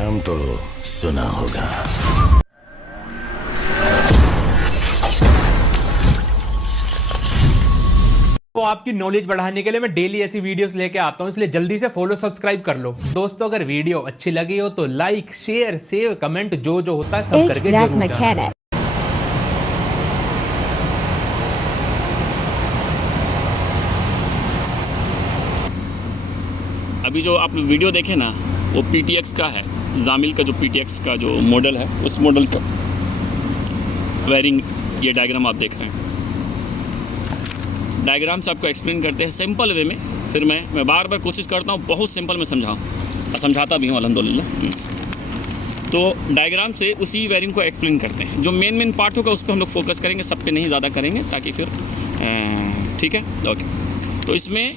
नाम तो सुना होगा। अभी जो आप वीडियो देखे ना वो PTX का है, जामिल का जो PTX का जो मॉडल है उस मॉडल का वायरिंग, ये डायग्राम आप देख रहे हैं। डायग्राम से आपको एक्सप्लेन करते हैं सिंपल वे में, फिर मैं बार बार कोशिश करता हूँ बहुत सिंपल में समझाता भी हूँ अल्हम्दुलिल्लाह। तो डायग्राम से उसी वायरिंग को एक्सप्लेन करते हैं। जो मेन पार्ट होगा उस पर हम लोग फोकस करेंगे, सब पे नहीं ज़्यादा करेंगे ताकि फिर ठीक है ओके। तो इसमें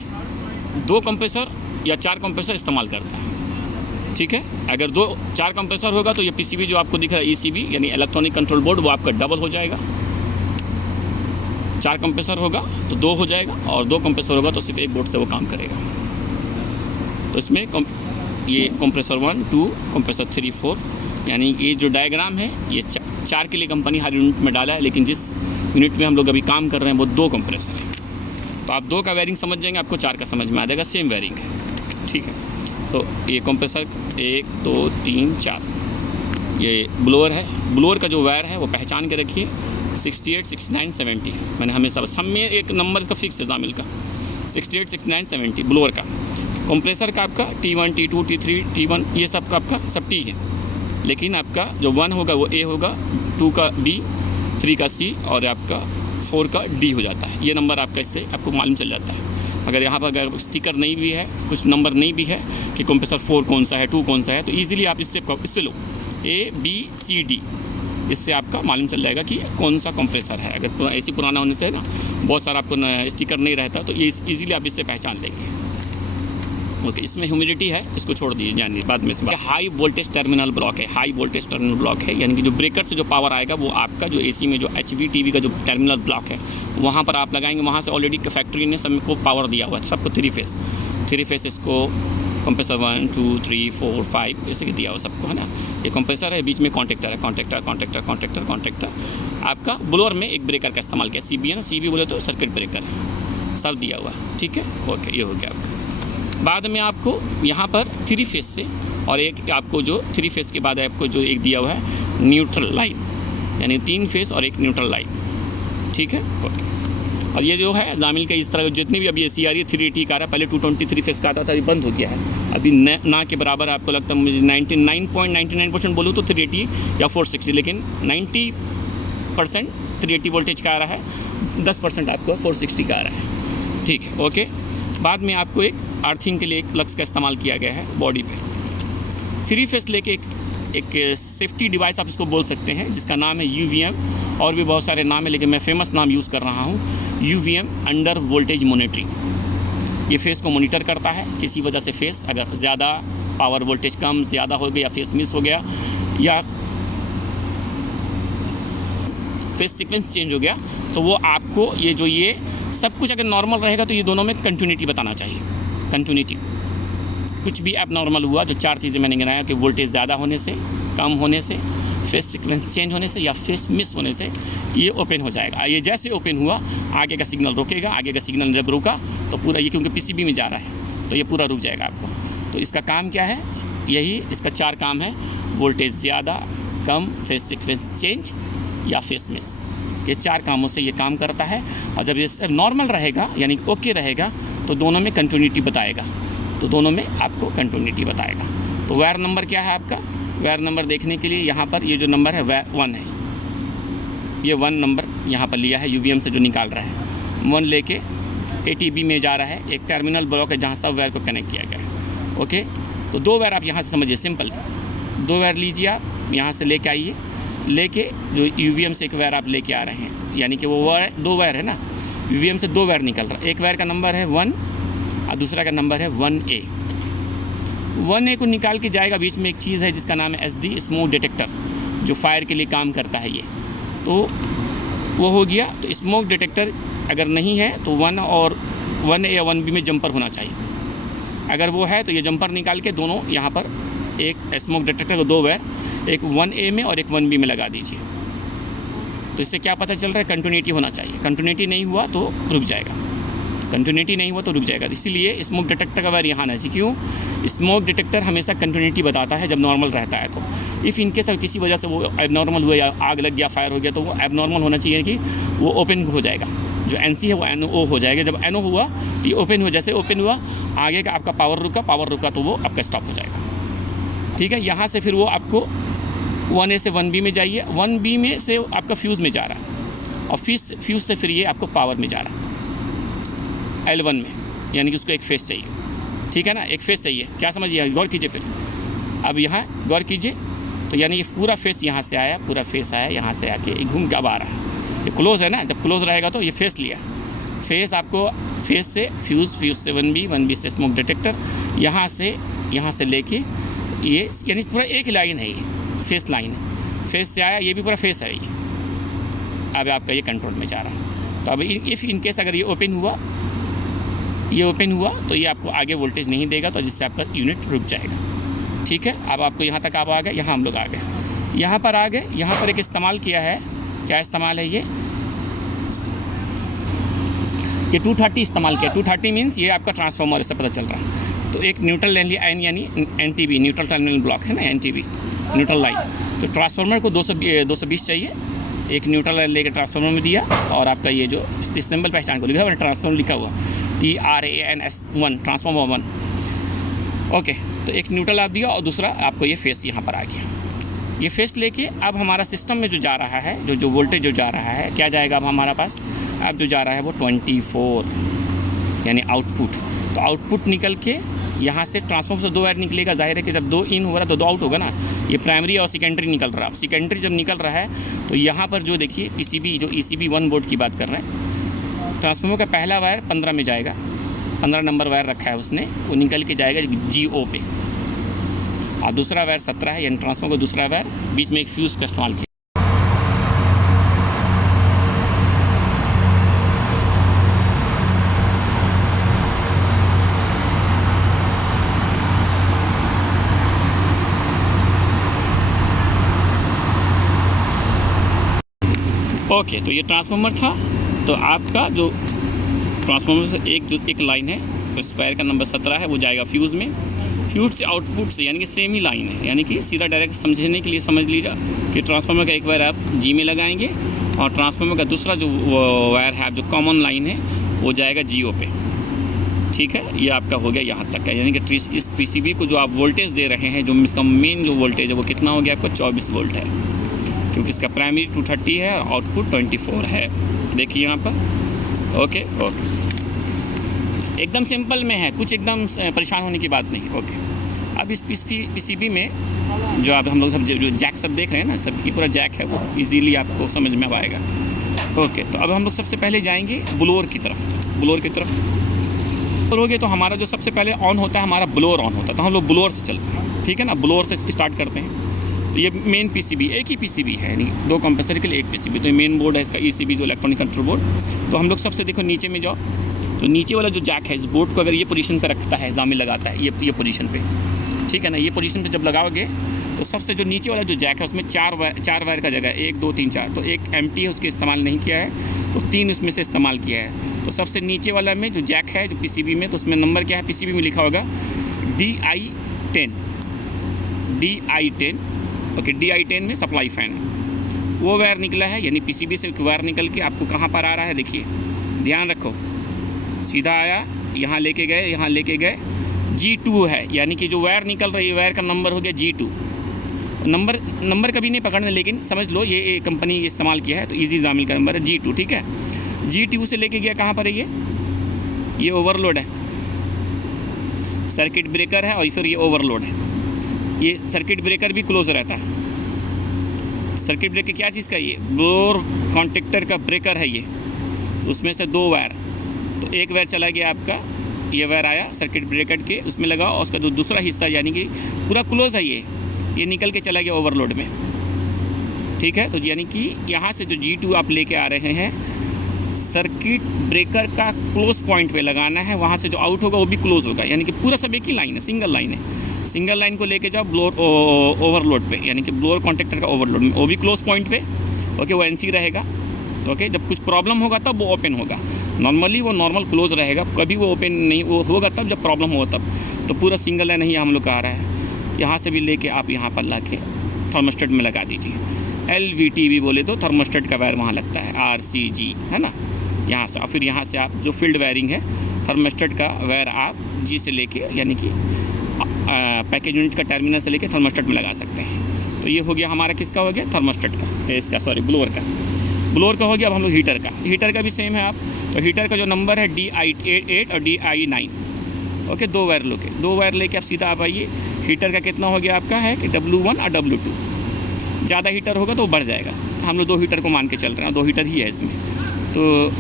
2 कंप्रेसर या 4 कंप्रेसर इस्तेमाल करता है, ठीक है। अगर 4 कंप्रेसर होगा तो ये PCB जो आपको दिख रहा है ECB यानी इलेक्ट्रॉनिक कंट्रोल बोर्ड, वो आपका डबल हो जाएगा। 4 कंप्रेसर होगा तो 2 हो जाएगा, और 2 कंप्रेसर होगा तो सिर्फ एक बोर्ड से वो काम करेगा। तो इसमें ये कंप्रेसर 1 2 कंप्रेसर 3 4 यानी कि जो डायग्राम है ये 4 के लिए कंपनी हर यूनिट में डाला है, लेकिन जिस यूनिट में हम लोग अभी काम कर रहे हैं वो 2 कंप्रेसर है। तो आप 2 का वायरिंग समझ जाएंगे, आपको 4 का समझ में आ जाएगा, सेम वायरिंग है, ठीक है। तो ये कंप्रेसर 1 2 3 4, ये ब्लोअर है। ब्लोअर का जो वायर है वो पहचान के रखिए 68 69 70। मैंने हमेशा सब में एक नंबर इसका फिक्स है जामिल का 68 69 70 ब्लोअर का। कंप्रेसर का आपका T1 T2 T3 T1 ये सब का आपका सब T है, लेकिन आपका जो 1 होगा वो A होगा, 2 का B, 3 का C और आपका 4 का D हो जाता है। ये नंबर आपका इससे आपको मालूम चल जाता है। अगर यहाँ पर अगर स्टिकर नहीं भी है, कुछ नंबर नहीं भी है कि कंप्रेसर 4 कौन सा है 2 कौन सा है, तो ईजिली आप इससे लो A B C D, इससे आपका मालूम चल जाएगा कि कौन सा कंप्रेसर है। अगर ऐसी पुराना होने से ना बहुत सारा आपको स्टिकर नहीं रहता, तो ये ईजिली आप इससे पहचान लेंगे। ओके, इसमें ह्यूमिडिटी है, इसको छोड़ दीजिए, जानिए बाद में। हाई वोल्टेज टर्मिनल ब्लॉक है, हाई वोल्टेज टर्मिनल ब्लॉक है, यानी कि जो ब्रेकर से जो पावर आएगा वो आपका जो AC में जो HV/TV का जो टर्मिनल ब्लॉक है वहाँ पर आप लगाएंगे। वहाँ से ऑलरेडी फैक्ट्री ने सबको पावर दिया हुआ है, सबको 3 फेस इसको कंप्रेसर 1 2 3 4 5 ऐसे दिया हुआ सबको, है ना। ये कंप्रेसर है, बीच में कॉन्टेक्टर है, कॉन्टेक्टर। आपका ब्लोअर में एक ब्रेकर का इस्तेमाल किया, CB है ना, CB बोले तो सर्किट ब्रेकर है, सब दिया हुआ है, ठीक है ओके। ये हो गया आपका। बाद में आपको यहाँ पर 3 फेस से और एक आपको जो 3 फेस के बाद आपको जो एक दिया हुआ है न्यूट्रल लाइन, यानी 3 फेस और एक न्यूट्रल लाइन, ठीक है ओके। और ये जो है जामिल के इस तरह जितनी भी अभी AC आ रही है 380 का आ रहा है, पहले 223 फेस का आता था, अभी बंद हो गया है। अभी ना के बराबर आपको लगता है, मुझे 99.99% बोलूँ तो 380 या 460, लेकिन 90% 380 वोल्टेज का आ रहा है, 10% आपको 460 का आ रहा है, ठीक है ओके। बाद में आपको एक अर्थिंग के लिए एक लक्स का इस्तेमाल किया गया है बॉडी पे। 3 फेस लेके एक सेफ्टी डिवाइस आप इसको बोल सकते हैं, जिसका नाम है UVM, और भी बहुत सारे नाम है, लेकिन मैं फेमस नाम यूज़ कर रहा हूँ, UVM अंडर वोल्टेज मॉनिटरिंग। ये फेस को मॉनिटर करता है, किसी वजह से फेस अगर ज़्यादा पावर वोल्टेज कम ज़्यादा हो गया, फेस मिस हो गया या फेस सीक्वेंस चेंज हो गया, तो वो आपको ये सब कुछ अगर नॉर्मल रहेगा तो ये दोनों में कंटिन्यूटी बताना चाहिए। कंटिन्यूटी कुछ भी एबनॉर्मल हुआ, जो 4 चीज़ें मैंने गिनाया कि वोल्टेज ज़्यादा होने से, कम होने से, फेस सीक्वेंस चेंज होने से या फेस मिस होने से, ये ओपन हो जाएगा। ये जैसे ओपन हुआ आगे का सिग्नल रुकेगा, आगे का सिग्नल जब रुका तो पूरा ये क्योंकि PCB में जा रहा है तो ये पूरा रुक जाएगा आपको। तो इसका काम क्या है, यही इसका 4 काम है, वोल्टेज ज़्यादा कम, फेस सीक्वेंस चेंज या फेस मिस। ये 4 कामों से ये काम करता है। और जब ये नॉर्मल रहेगा यानी ओके रहेगा तो दोनों में कंटिन्यूटी बताएगा, तो दोनों में आपको कंटिन्यूटी बताएगा। तो वायर नंबर क्या है आपका, वायर नंबर देखने के लिए यहाँ पर ये जो नंबर है 1 है, ये 1 नंबर यहाँ पर लिया है UVM से जो निकाल रहा है। 1 लेके ATB में जा रहा है, एक टर्मिनल ब्लॉक है जहाँ सब वायर को कनेक्ट किया गया है, ओके। तो 2 वायर आप यहाँ से समझिए, सिंपल 2 वायर लीजिए, आप यहाँ से लेके आइए, लेके जो UVM से एक वायर आप लेके आ रहे हैं, यानी कि वो 2 वायर है ना, UVM से 2 वायर निकल रहा है। एक वायर का नंबर है 1 और दूसरा का नंबर है 1A। 1A को निकाल के जाएगा, बीच में एक चीज़ है जिसका नाम है SD स्मोक डिटेक्टर, जो फायर के लिए काम करता है। ये तो वो हो गया। तो स्मोक डिटेक्टर अगर नहीं है तो 1A या 1B में जंपर होना चाहिए। अगर वो है तो ये जंपर निकाल के दोनों यहाँ पर एक स्मोक डिटेक्टर को 2 वायर, एक 1A में और एक 1B में लगा दीजिए। तो इससे क्या पता चल रहा है, कंटिन्यूटी होना चाहिए। कंटिन्यूटी नहीं हुआ तो रुक जाएगा, कंटिन्यूटी नहीं हुआ तो रुक जाएगा। इसीलिए स्मोक डिटेक्टर का वायर यहाँ आना चाहिए। क्यों? स्मोक डिटेक्टर हमेशा कंटिन्यूटी बताता है जब नॉर्मल रहता है। तो इफ़ इनकेस किसी वजह से वो एबनॉर्मल हुआ या आग लग गया, फायर हो गया, तो वो एबनॉर्मल होना चाहिए कि वो ओपन हो जाएगा। जो NC है वो NO हो जाएगा। जब NO हुआ तो ये ओपन हुआ, जैसे ओपन हुआ आगे का आपका पावर रुका तो वो आपका स्टॉप हो जाएगा। ठीक है, यहाँ से फिर वो आपको 1A से 1B में जाइए, 1B में से आपका फ्यूज़ में जा रहा है और फ्यूज़ से फिर ये आपको पावर में जा रहा है L1 में, यानी कि उसको एक फेस चाहिए। ठीक है ना, एक फेस चाहिए। क्या समझिए, गौर कीजिए। फिर अब यहाँ गौर कीजिए, तो यानी ये पूरा फेस यहाँ से आया, पूरा फेस आया, यहाँ से आके घूम के अब आ रहा है। ये क्लोज है ना, जब क्लोज रहेगा तो ये फेस लिया, फेस आपको फेस से फ्यूज़ से 1B से स्मोक डिटेक्टर, यहाँ से लेके ये, यानी पूरा एक लाइन है, ये फेस लाइन है। फेस से आया, ये भी पूरा फेस है ये। अब आपका ये कंट्रोल में जा रहा है। तो अब इफ़ इनकेस अगर ये ओपन हुआ तो ये आपको आगे वोल्टेज नहीं देगा, तो जिससे आपका यूनिट रुक जाएगा। ठीक है, अब आपको यहाँ तक आप आ गए, यहाँ हम लोग आ गए, यहाँ पर आ गए। यहाँ पर एक इस्तेमाल किया है, क्या इस्तेमाल है ये 230 इस्तेमाल किया। 230 मीन्स ये आपका ट्रांसफार्मर, इससे पता चल रहा है। तो एक न्यूट्रल लाइन लिया, यानी NTB, न्यूट्रल टर्मिनल ब्लॉक है ना, NTB न्यूट्रल लाइन। तो ट्रांसफार्मर को 220 चाहिए, एक न्यूट्रल लाइन लेकर ट्रांसफार्मर में दिया, और आपका ये जो इस सिंबल पहचान को लिखा हुआ ट्रांसफार्मर लिखा हुआ TRANS1, ट्रांसफार्मर 1। ओके, तो एक न्यूट्रल आप दिया और दूसरा आपको ये फेस यहाँ पर आ गया। ये फेस लेके अब हमारा सिस्टम में जो जा रहा है, जो वोल्टेज जो जा रहा है, क्या जाएगा अब हमारा पास, अब जो जा रहा है वो 24, यानी आउटपुट। तो आउटपुट निकल के यहाँ से ट्रांसफार्मर से 2 वायर निकलेगा। जाहिर है कि जब 2 इन हो रहा है तो 2 आउट होगा ना। ये प्राइमरी और सेकेंडरी निकल रहा है। अब सेकेंडरी जब निकल रहा है तो यहाँ पर जो देखिए PCB, जो ECB 1 बोर्ड की बात कर रहे हैं, ट्रांसफार्मर का पहला वायर 15 में जाएगा, 15 नंबर वायर रखा है उसने, वो निकल के जाएगा GO पे, और दूसरा वायर 17 है, यानी ट्रांसफार्मर का दूसरा वायर, बीच में एक फ्यूज़ का इस्तेमाल किया। ओके, तो ये ट्रांसफार्मर था। तो आपका जो ट्रांसफार्मर से एक लाइन है, उस वायर का नंबर 17 है, वो जाएगा फ्यूज़ में। फ्यूज़ से आउटपुट से, यानी कि सेम ही लाइन है, यानी कि सीधा डायरेक्ट समझने के लिए समझ लीजिए कि ट्रांसफार्मर का एक वायर आप G में लगाएंगे और ट्रांसफार्मर का दूसरा जो वायर है, जो कॉमन लाइन है, वो जाएगा GO पे। ठीक है, ये आपका हो गया यहाँ तक का, यानी कि इस PCB को जो आप वोल्टेज दे रहे हैं, जो इसका मेन जो वोल्टेज है वो कितना हो गया आपका, 24 वोल्ट है, क्योंकि इसका प्राइमरी 230 है और आउटपुट 24 है। देखिए यहाँ पर। ओके, एकदम सिंपल में है, कुछ एकदम परेशान होने की बात नहीं। ओके, अब इस PCB में जो आप हम लोग सब जो जैक सब देख रहे हैं ना, सब ये पूरा जैक है, वो इजीली आपको समझ में अब आएगा। ओके, तो अब हम लोग सबसे पहले जाएंगे ब्लोअर की तरफ। हो गए तो हमारा जो सबसे पहले ऑन होता है, हमारा ब्लोअर ऑन होता है, तो हम लोग ब्लोअर से चलते हैं। ठीक है ना, ब्लोअर से स्टार्ट करते हैं। तो ये मेन PCB, एक ही PCB है, यानी 2 कंप्रेसर के लिए एक PCB। तो ये मेन बोर्ड है इसका, ECB जो इलेक्ट्रॉनिक कंट्रोल बोर्ड। तो हम लोग सबसे देखो नीचे में जाओ, तो नीचे वाला जो जैक है, इस बोर्ड को अगर ये पोजीशन पे रखता है, एग्जाम में लगाता है ये पोजीशन पे, ठीक है ना, ये पोजीशन पे जब लगाओगे तो सबसे जो नीचे वाला जो जैक है उसमें 4 वायर का जगह है, 1 2 3 4। तो एक एम्प्टी है, उसके इस्तेमाल नहीं किया है, तो 3 उसमें से इस्तेमाल किया है। तो सबसे नीचे वाला में जो जैक है, जो PCB में, तो उसमें नंबर क्या है, PCB में लिखा होगा DI10। ओके, DI10 में सप्लाई फैन वो वायर निकला है, यानी PCB से वायर निकल के आपको कहाँ पर आ रहा है, देखिए ध्यान रखो, सीधा आया, यहाँ लेके गए G2 है, यानी कि जो वायर निकल रही है, वायर का नंबर हो गया G2। नंबर कभी नहीं पकड़ना, लेकिन समझ लो ये कंपनी इस्तेमाल किया है, तो इजी जामिल का नंबर है G2। ठीक है, G2 से लेके गया कहाँ पर है, ये ओवरलोड है, सर्किट ब्रेकर है, और फिर ये ओवरलोड है। ये सर्किट ब्रेकर भी क्लोज रहता है। सर्किट ब्रेकर क्या चीज़ का, ये ब्लोअर कॉन्टेक्टर का ब्रेकर है ये, उसमें से 2 वायर, तो एक वायर चला गया आपका, ये वायर आया सर्किट ब्रेकर के उसमें लगा, और उसका जो दूसरा हिस्सा यानी कि पूरा क्लोज है, ये निकल के चला गया ओवरलोड में। ठीक है, तो यानी कि यहाँ से जो G2 आप लेके आ रहे हैं, सर्किट ब्रेकर का क्लोज पॉइंट पे लगाना है, वहाँ से जो आउट होगा वो भी क्लोज होगा, यानी कि पूरा सब एक ही लाइन है, सिंगल लाइन है। सिंगल लाइन को लेके जाओ ब्लोअर ओवरलोड पे, यानी कि ब्लोअर कॉन्टेक्टर का ओवरलोड में, वो भी क्लोज पॉइंट पे। ओके, वो NC रहेगा। ओके, जब कुछ प्रॉब्लम होगा तब वो ओपन होगा। नॉर्मली वो नॉर्मल क्लोज रहेगा, कभी वो ओपन नहीं वो होगा तब जब प्रॉब्लम होगा तब। तो पूरा सिंगल लाइन ही हम लोग का आ रहा है। यहाँ से भी लेके आप यहाँ पर ला के थर्मोस्टेट में लगा दीजिए। LVT भी बोले तो थर्मोस्टेट का वायर वहाँ लगता है, RCG है ना, यहाँ से। और फिर यहाँ से आप जो फील्ड वायरिंग है थर्मोस्टेट का वायर आप G से लेके, यानी कि पैकेज यूनिट का टर्मिनल से लेके थर्मोस्टेट में लगा सकते हैं। तो ये हो गया हमारा किसका हो गया, थर्मोस्टेट का, इसका सॉरी ब्लोअर का। ब्लोअर का हो गया। अब हम लोग हीटर का भी सेम है आप। तो हीटर का जो नंबर है DI8 और DI9। ओके, 2 वायर लोगे, 2 वायर लेके आप सीधा आप आइए। हीटर का कितना हो गया आपका है कि W1 और W2। ज़्यादा हीटर होगा तो बढ़ जाएगा। हम लोग 2 हीटर को मान के चल रहे हैं, 2 हीटर ही है इसमें। तो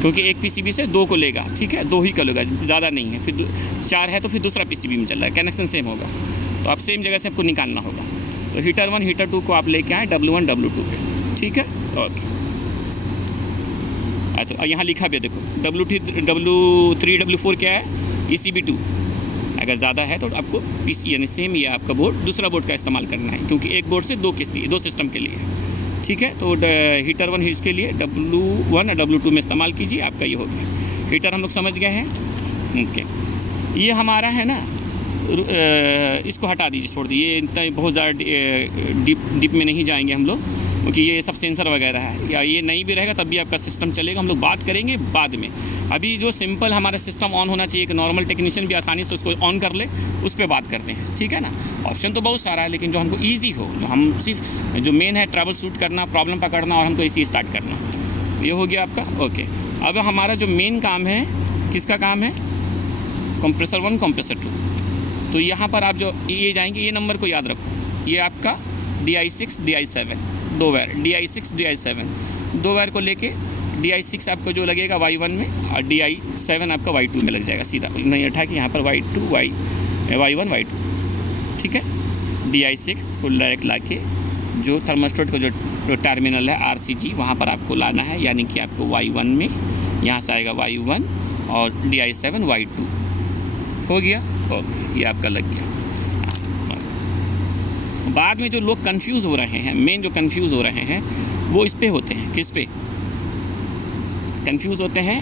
क्योंकि एक PCB से 2 को लेगा, ठीक है, 2 ही का लेगा, ज़्यादा नहीं है। फिर 4 है तो फिर दूसरा PCB में चल रहा है, कनेक्शन सेम होगा। तो आप सेम जगह से आपको निकालना होगा। तो हीटर 1 हीटर 2 को आप लेके आए W1 W2 पे, ठीक है। ओके, अच्छा यहाँ लिखा भी है देखो, W3 W4 क्या है, ECB2। अगर ज़्यादा है तो आपको PC यानी सेम ये आपका बोर्ड, दूसरा बोर्ड का इस्तेमाल करना है, क्योंकि एक बोर्ड से 2 सिस्टम के लिए, ठीक है। तो हीटर 1 इसके लिए W1 और W2 में इस्तेमाल कीजिए, आपका ये हो गया। हीटर हम लोग समझ गए हैं। ओके, ये हमारा है ना, इसको हटा दीजिए, छोड़ दीजिए, इतना बहुत ज़्यादा डीप में नहीं जाएंगे हम लोग, क्योंकि ये सब सेंसर वगैरह है। या ये नहीं भी रहेगा तब भी आपका सिस्टम चलेगा, हम लोग बात करेंगे बाद में। अभी जो सिंपल हमारा सिस्टम ऑन होना चाहिए, एक नॉर्मल टेक्नीशियन भी आसानी से उसको ऑन कर ले, उस पर बात करते हैं, ठीक है ना। ऑप्शन तो बहुत सारा है, लेकिन जो हमको ईजी हो, जो हम सिर्फ जो मेन है ट्रबल शूट करना, प्रॉब्लम पकड़ना और हमको इसी स्टार्ट करना, ये हो गया आपका। ओके, अब हमारा जो मेन काम है, किसका काम है, कंप्रेसर 1 कंप्रेसर 2। तो यहाँ पर आप जो ये जाएंगे, ये नंबर को याद रखो, ये आपका DI6 DI7 2 wire, DI6 DI7 2 wire को लेके DI6 आपको जो लगेगा Y1 में और DI7 आपका Y2 में लग जाएगा सीधा, नहीं उठा के यहाँ पर Y1 Y2, ठीक है। DI6 को डायरेक्ट ला के जो थर्मोस्टेट का जो टर्मिनल है RCG, वहाँ पर आपको लाना है, यानी कि आपको Y1 में यहाँ से आएगा Y1 और DI7 Y2 हो गया। ओके, ये आपका लग गया। बाद में जो लोग कंफ्यूज हो रहे हैं, मेन जो कंफ्यूज हो रहे हैं वो इस पे होते हैं, किस पे कंफ्यूज होते हैं,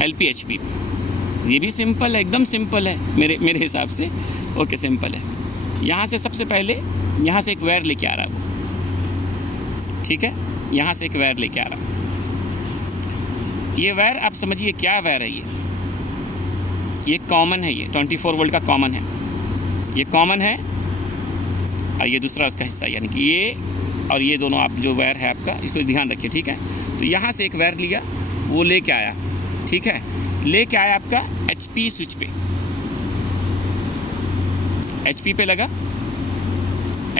LP-HP पे। ये भी सिंपल है, एकदम सिंपल है मेरे हिसाब से। ओके, सिंपल है। यहाँ से सबसे पहले यहाँ से एक वायर लेके आ रहा है वो, ठीक है, यहाँ से एक वायर लेके आ रहा है। ये वायर आप समझिए क्या वायर है, ये कॉमन है, ये 24 वोल्ट का कॉमन है, ये कॉमन है। और ये दूसरा उसका हिस्सा, यानी कि ये और ये दोनों आप जो वायर है आपका, इसको ध्यान रखिए, ठीक है। तो यहाँ से एक वायर लिया, वो लेके आया, ठीक है, लेके आया आपका HP स्विच पे, HP पे लगा,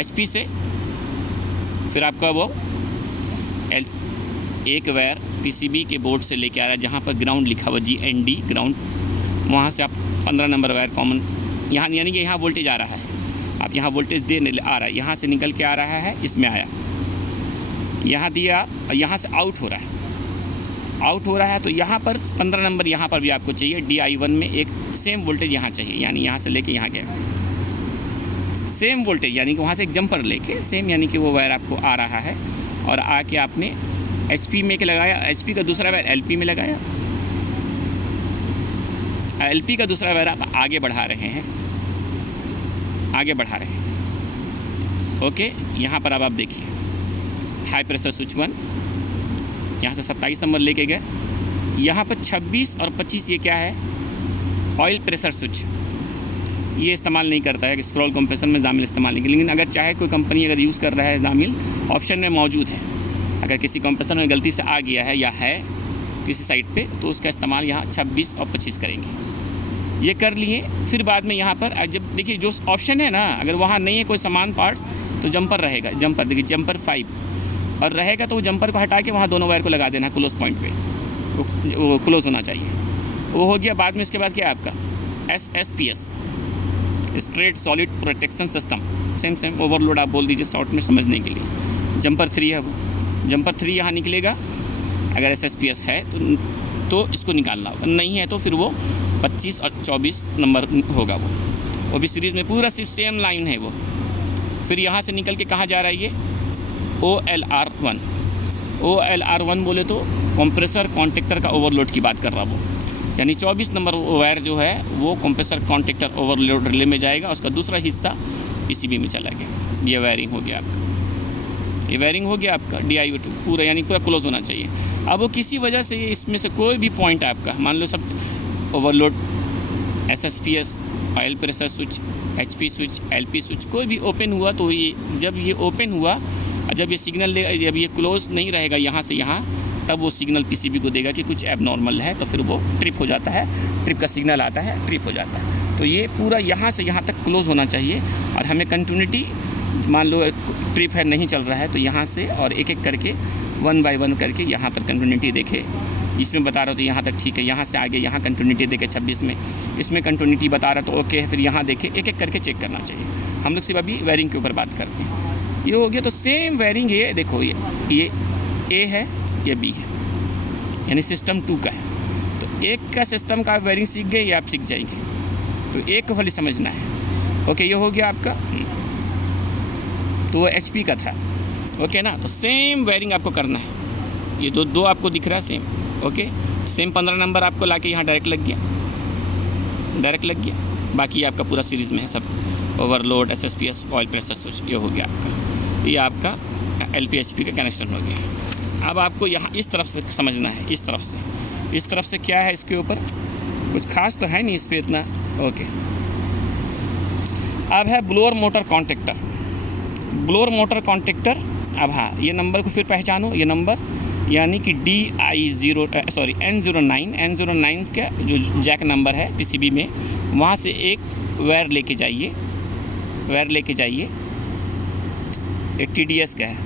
HP से फिर आपका वो एक वायर PCB के बोर्ड से लेके आ रहा है, जहाँ पर ग्राउंड लिखा हुआ GND ग्राउंड, वहाँ से आप 15 नंबर वायर कॉमन, यहाँ यानी कि यहाँ वोल्टेज आ रहा है, आप यहाँ वोल्टेज दे आ रहा है, यहाँ से निकल के आ रहा है, इसमें आया, यहाँ दिया और यहाँ से आउट हो रहा है, तो यहाँ पर 15 नंबर यहाँ पर भी आपको चाहिए। DI1 में एक सेम वोल्टेज यहाँ चाहिए, यानी यहाँ से लेके यहाँ गया सेम वोल्टेज, यानी कि वहाँ से एक जंपर लेके सेम, यानी कि वो वायर आपको आ रहा है और आके आपने HP में के लगाया, HP का दूसरा वायर LP में लगाया, LP का दूसरा वायर आप आगे बढ़ा रहे हैं। ओके, यहाँ पर अब आप देखिए, हाई प्रेशर स्विच 1 यहाँ से 27 नंबर लेके गए, यहाँ पर 26 और 25 ये क्या है, ऑयल प्रेशर स्विच, ये इस्तेमाल नहीं करता है कि स्क्रॉल कंप्रेसर में जामिल इस्तेमाल नहीं, लेकिन अगर चाहे कोई कंपनी अगर यूज़ कर रहा है जामिल, ऑप्शन में मौजूद है। अगर किसी कंप्रेसर में गलती से आ गया है या है किसी साइट पे, तो उसका इस्तेमाल यहाँ 26 और 25 करेंगे। ये कर लिए, फिर बाद में यहाँ पर जब देखिए जो ऑप्शन है ना, अगर वहाँ नहीं है कोई सामान पार्ट्स, तो जंपर रहेगा, जंपर देखिए जंपर 5 और रहेगा, तो वो जंपर को हटा के वहाँ दोनों वायर को लगा देना क्लोज पॉइंट पे, वो क्लोज होना चाहिए, वो हो गया। बाद में इसके बाद क्या है आपका SSPS, straight solid protection system, same overload आप बोल दीजिए शॉर्ट में समझने के लिए। जंपर 3 है, वो जंपर 3 यहाँ निकलेगा, अगर SSPS है तो इसको निकालना होगा, नहीं है तो फिर वो 25 और 24 नंबर होगा वो। वो भी सीरीज़ में पूरा सिर्फ सेम लाइन है वो। फिर यहाँ से निकल के कहाँ जा रहा है ये OLR1। OLR1 बोले तो कंप्रेसर कॉन्टेक्टर का ओवरलोड की बात कर रहा वो, यानी 24 नंबर वायर जो है वो कंप्रेसर कॉन्टेक्टर ओवरलोड रिले में जाएगा, उसका दूसरा हिस्सा PCB में चला गया। ये वायरिंग हो गया आपका, ये वायरिंग हो गया आपका DIO2 पूरा, यानी पूरा क्लोज होना चाहिए। अब वो किसी वजह से इसमें से कोई भी पॉइंट आपका मान लो सब overload SSPS oil pressure switch HP switch LP switch कोई भी ओपन हुआ, तो ये जब ये ओपन हुआ, जब ये सिग्नल दे, जब ये क्लोज नहीं रहेगा यहाँ से यहाँ, तब वो सिग्नल PCB को देगा कि कुछ एबनॉर्मल है, तो फिर वो ट्रिप हो जाता है, ट्रिप का सिग्नल आता है, ट्रिप हो जाता है। तो ये पूरा यहाँ से यहाँ तक क्लोज होना चाहिए और हमें कंटिन्यूटी, मान लो ट्रिप है नहीं चल रहा है, तो यहाँ से और एक एक करके 1 बाय 1 करके यहाँ पर कंटिन्यूटी देखे। इसमें बता रहा हो तो यहाँ तक ठीक है, यहाँ से आगे यहाँ कंटिन्यूटी देखे 26 में, इसमें कंटिन्यूटी बता रहा तो ओके है, फिर यहाँ देखे, एक एक करके चेक करना चाहिए। हम लोग सिर्फ अभी वायरिंग के ऊपर बात करते हैं। ये हो गया, तो सेम वायरिंग ये देखो, ये A है, ये B है, यानी सिस्टम 2 का है। तो एक का सिस्टम का वायरिंग सीख गए या आप सीख जाएंगे, तो एक को खाली समझना है। ओके, ये हो गया आपका, तो वो HP का था। ओके ना, तो सेम वायरिंग आपको करना है। ये दो आपको दिख रहा है सेम, ओके, सेम 15 नंबर आपको लाके यहाँ डायरेक्ट लग गया, बाकी आपका पूरा सीरीज़ में है सब, overload SSPS oil pressure switch, ये हो गया आपका, ये आपका LP HP का कनेक्शन हो गया। अब आपको यहाँ इस तरफ से समझना है, इस तरफ से क्या है, इसके ऊपर कुछ खास तो है नहीं इस पर इतना। ओके, अब है ब्लोअर मोटर कॉन्टेक्टर। अब हाँ, ये नंबर को फिर पहचानो, ये नंबर यानी कि N09 का जो जैक नंबर है PCB में, वहाँ से एक वायर लेके जाइए, एक TDS का है,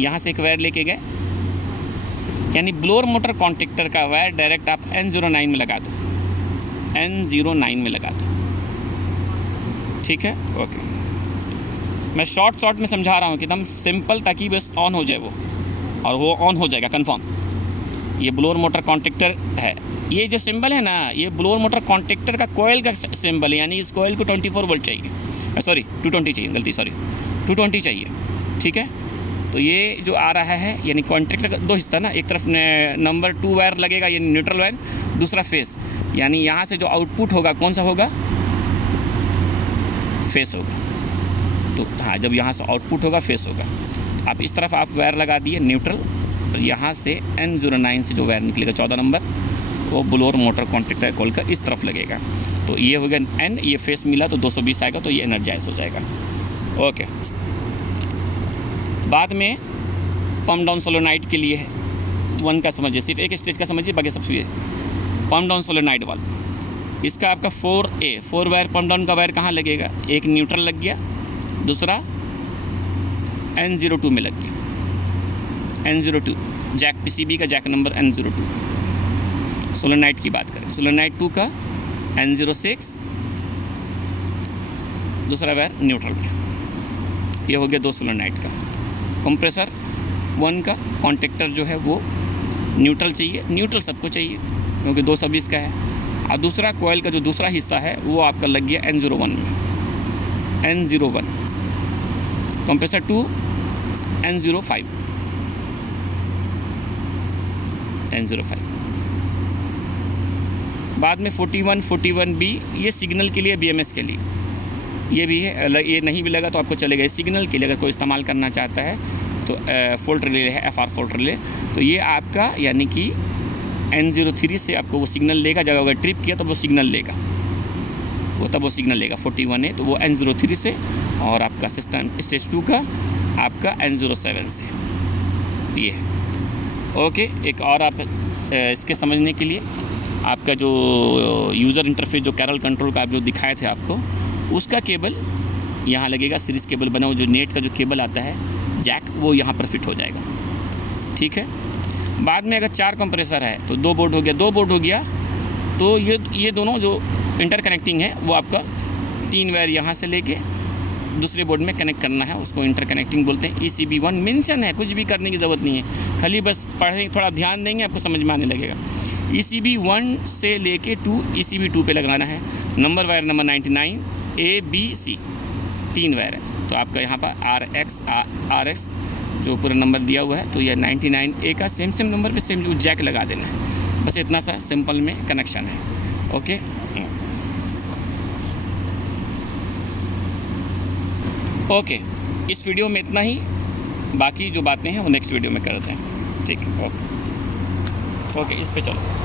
यहाँ से एक वायर लेके गए, यानी ब्लोअर मोटर कॉन्टेक्टर का वायर डायरेक्ट आप N09 में लगा दो, ठीक है। ओके, मैं शॉर्ट में समझा रहा हूँ कि एकदम सिंपल, ताकि बस ऑन हो जाए वो, और वो ऑन हो जाएगा कंफर्म। ये ब्लोअर मोटर कॉन्टेक्टर है, ये जो सिंबल है ना, ये ब्लोअर मोटर कॉन्टेक्टर का कोयल का सिंबल है, यानी इस कोयल को 24 वोल्ट चाहिए, सॉरी 220 चाहिए, गलती सॉरी 220 चाहिए, ठीक है। तो ये जो आ रहा है, यानी कॉन्टेक्टर का 2 हिस्सा ना, एक तरफ नंबर 2 वायर लगेगा, यानी न्यूट्रल वायर, दूसरा फेस, यानी यहाँ से जो आउटपुट होगा कौन सा होगा, फेस होगा। तो हाँ, जब यहाँ से आउटपुट होगा फेस होगा। आप इस तरफ आप वायर लगा दिए न्यूट्रल, और यहाँ से N09 से जो वायर निकलेगा 14 नंबर, वो ब्लोअर मोटर कॉन्टेक्टर कॉल का इस तरफ लगेगा। तो ये हो गया N, ये फेस मिला तो 220 आएगा, तो ये एनर्जाइज हो जाएगा। ओके, बाद में पम्प डाउन सोलेनोइड के लिए है, 1 का समझिए, सिर्फ एक स्टेज का समझिए, बाकी सब पम्प डाउन सोलेनोइड वाल्व। इसका आपका 4 वायर पम्प डाउन का वायर कहाँ लगेगा, एक न्यूट्रल लग गया, दूसरा N02 में लग गया, N02 जैक PCB का जैक नंबर N02। सोलेनोइड की बात करें, सोलेनोइड 2 का N06, दूसरा वायर न्यूट्रल में। ये हो गया 2 सोलेनोइड का। कंप्रेसर 1 का कॉन्टेक्टर जो है वो न्यूट्रल चाहिए, न्यूट्रल सबको चाहिए क्योंकि 220 का है, और दूसरा कोयल का जो दूसरा हिस्सा है वो आपका लग गया N01 में, N01। कंप्रेसर 2 N05, बाद में 41B, ये सिग्नल के लिए, BMS के लिए ये भी है, ये नहीं भी लगा तो आपको चलेगा। सिग्नल के लिए अगर कोई इस्तेमाल करना चाहता है तो फॉल्ट रिले है, FR फॉल्ट रिले। तो ये आपका यानी कि N03 से आपको वो सिग्नल लेगा, जब अगर ट्रिप किया तो वो सिग्नल लेगा, तब वो सिग्नल लेगा। 41 है तो वो N03 से, और आपका सिस्टम स्टेज 2 का आपका N07 से, ये है। ओके, एक और आप इसके समझने के लिए आपका जो यूज़र इंटरफेस जो कैरल कंट्रोल का आप जो दिखाए थे आपको, उसका केबल यहाँ लगेगा, सीरीज़ केबल बना हुआ, जो नेट का जो केबल आता है जैक, वो यहाँ पर फिट हो जाएगा, ठीक है। बाद में अगर 4 कंप्रेसर है तो 2 बोर्ड हो गया, 2 बोर्ड हो गया तो ये दोनों जो इंटरकनेक्टिंग है वो आपका 3 वायर यहाँ से लेके दूसरे बोर्ड में कनेक्ट करना है, उसको इंटरकनेक्टिंग बोलते हैं। ECB1 मेंशन है, कुछ भी करने की ज़रूरत नहीं है, खाली बस पढ़ें, थोड़ा ध्यान देंगे आपको समझ में आने लगेगा। ECB1 से लेके ECB2 पे लगाना है। Number wire number 99 ABC 3 wire है, तो आपका यहाँ पर RX जो पूरा नंबर दिया हुआ है, तो यह 99A का सेम नंबर पे सेम जो जैक लगा देना है, बस इतना सा सिंपल में कनेक्शन है। ओके, ओके, इस वीडियो में इतना ही, बाकी जो बातें हैं वो नेक्स्ट वीडियो में करते हैं। ठीक है, ओके, इस पे चलो।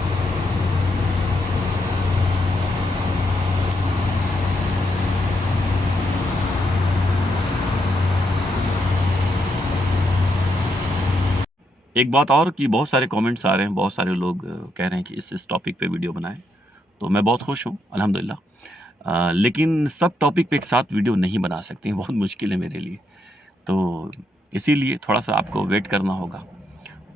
एक बात और कि बहुत सारे कमेंट्स आ रहे हैं, बहुत सारे लोग कह रहे हैं कि इस टॉपिक पे वीडियो बनाएं, तो मैं बहुत खुश हूँ अल्हम्दुलिल्लाह। लेकिन सब टॉपिक पे एक साथ वीडियो नहीं बना सकते हैं, बहुत मुश्किल है मेरे लिए, तो इसीलिए थोड़ा सा आपको वेट करना होगा।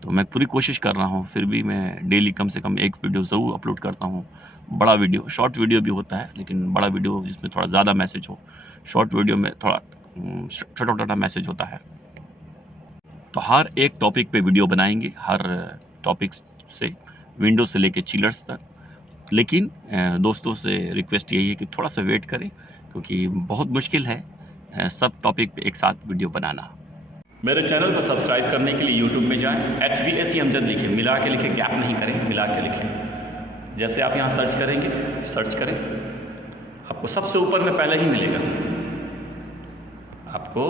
तो मैं पूरी कोशिश कर रहा हूँ, फिर भी मैं डेली कम से कम एक वीडियो ज़रूर अपलोड करता हूँ। बड़ा वीडियो, शॉर्ट वीडियो भी होता है, लेकिन बड़ा वीडियो जिसमें थोड़ा ज़्यादा मैसेज हो। शॉर्ट वीडियो में थोड़ा छोटा मैसेज होता है। तो हर एक टॉपिक पे वीडियो बनाएंगे, हर टॉपिक से, विंडो से लेके चिलर्स तक। लेकिन दोस्तों से रिक्वेस्ट यही है कि थोड़ा सा वेट करें, क्योंकि बहुत मुश्किल है सब टॉपिक पे एक साथ वीडियो बनाना। मेरे चैनल को सब्सक्राइब करने के लिए यूट्यूब में जाएं, HVAC अमजद लिखें, मिला के लिखें, गैप नहीं करें, मिला के लिखें। जैसे आप यहाँ सर्च करेंगे, सर्च करें, आपको सबसे ऊपर में पहले ही मिलेगा, आपको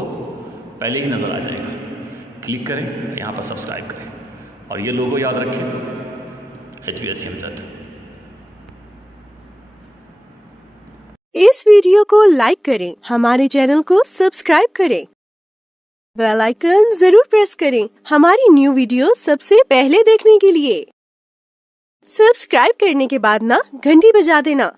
पहले ही नज़र आ जाएगा। क्लिक करें, यहाँ पर सब्सक्राइब करें, और ये लोगो याद रखें, HVAC अमजद। इस वीडियो को लाइक करें, हमारे चैनल को सब्सक्राइब करें, बेल आइकन जरूर प्रेस करें हमारी न्यू वीडियो सबसे पहले देखने के लिए। सब्सक्राइब करने के बाद ना घंटी बजा देना।